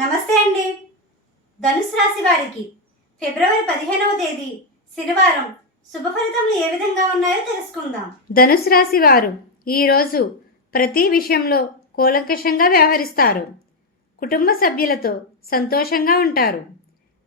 నమస్తే అండి. ధనుసు రాశి వారికి ఫిబ్రవరి పదిహేనవ తేదీ శనివారం శుభ ఫలితములు ఏ విధంగా ఉన్నాయో తెలుసుకుందాం. ధనుసు రాశి వారు ఈరోజు ప్రతి విషయంలో కూలంకషంగా వ్యవహరిస్తారు. కుటుంబ సభ్యులతో సంతోషంగా ఉంటారు.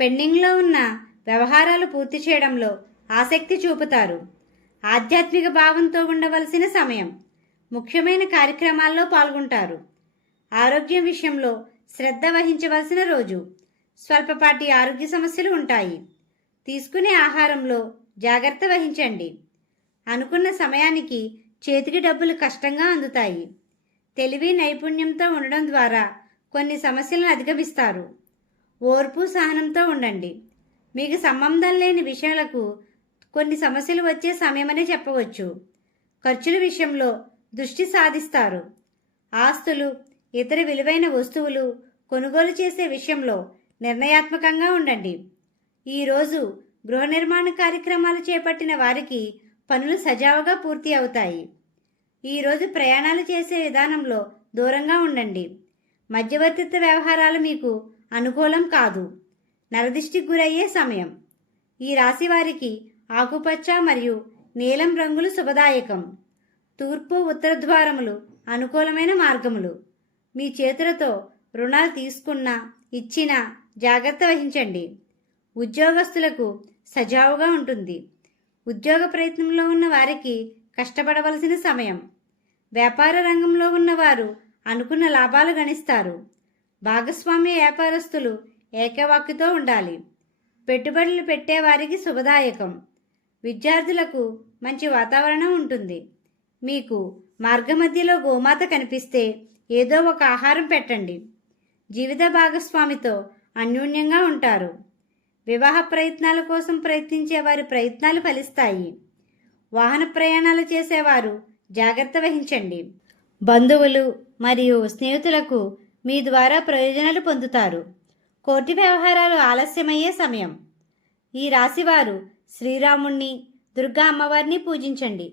పెండింగ్లో ఉన్న వ్యవహారాలు పూర్తి చేయడంలో ఆసక్తి చూపుతారు. ఆధ్యాత్మిక భావంతో ఉండవలసిన సమయం ముఖ్యమైన కార్యక్రమాల్లో పాల్గొంటారు. ఆరోగ్యం విషయంలో శ్రద్ధ వహించవలసిన రోజు. స్వల్పపాటి ఆరోగ్య సమస్యలు ఉంటాయి. తీసుకునే ఆహారంలో జాగ్రత్త వహించండి. అనుకున్న సమయానికి చేతికి డబ్బులు కష్టంగా అందుతాయి. తెలివి నైపుణ్యంతో ఉండడం ద్వారా కొన్ని సమస్యలను అధిగమిస్తారు. ఓర్పు సహనంతో ఉండండి. మీకు సంబంధం లేని విషయాలకు కొన్ని సమస్యలు వచ్చే సమయమనే చెప్పవచ్చు. ఖర్చుల విషయంలో దృష్టి సాధిస్తారు. ఆస్తులు ఇతర విలువైన వస్తువులు కొనుగోలు చేసే విషయంలో నిర్ణయాత్మకంగా ఉండండి. ఈరోజు గృహ నిర్మాణ కార్యక్రమాలు చేపట్టిన వారికి పనులు సజావుగా పూర్తి అవుతాయి. ఈరోజు ప్రయాణాలు చేసే విధానంలో దూరంగా ఉండండి. మధ్యవర్తిత్వ వ్యవహారాలు మీకు అనుకూలం కాదు. నరదిష్టికి గురయ్యే సమయం. ఈ రాశి వారికి ఆకుపచ్చ మరియు నీలం రంగులు శుభదాయకం. తూర్పు ఉత్తర ద్వారములు అనుకూలమైన మార్గములు. మీ చేతులతో రుణాలు తీసుకున్నా ఇచ్చినా జాగ్రత్త వహించండి. ఉద్యోగస్తులకు సజావుగా ఉంటుంది. ఉద్యోగ ప్రయత్నంలో ఉన్న వారికి కష్టపడవలసిన సమయం. వ్యాపార రంగంలో ఉన్నవారు అనుకున్న లాభాలు గణిస్తారు. భాగస్వామ్య వ్యాపారస్తులు ఏకవాక్యతో ఉండాలి. పెట్టుబడులు పెట్టేవారికి శుభదాయకం. విద్యార్థులకు మంచి వాతావరణం ఉంటుంది. మీకు మార్గమధ్యలో గోమాత కనిపిస్తే ఏదో ఒక ఆహారం పెట్టండి. జీవిత భాగస్వామితో అన్యోన్యంగా ఉంటారు. వివాహ ప్రయత్నాల కోసం ప్రయత్నించే వారి ప్రయత్నాలు ఫలిస్తాయి. వాహన ప్రయాణాలు చేసేవారు జాగ్రత్త వహించండి. బంధువులు మరియు స్నేహితులకు మీ ద్వారా ప్రయోజనాలు పొందుతారు. కోర్టు వ్యవహారాలు ఆలస్యమయ్యే సమయం. ఈ రాశివారు శ్రీరాముణ్ణి దుర్గా అమ్మవారిని పూజించండి.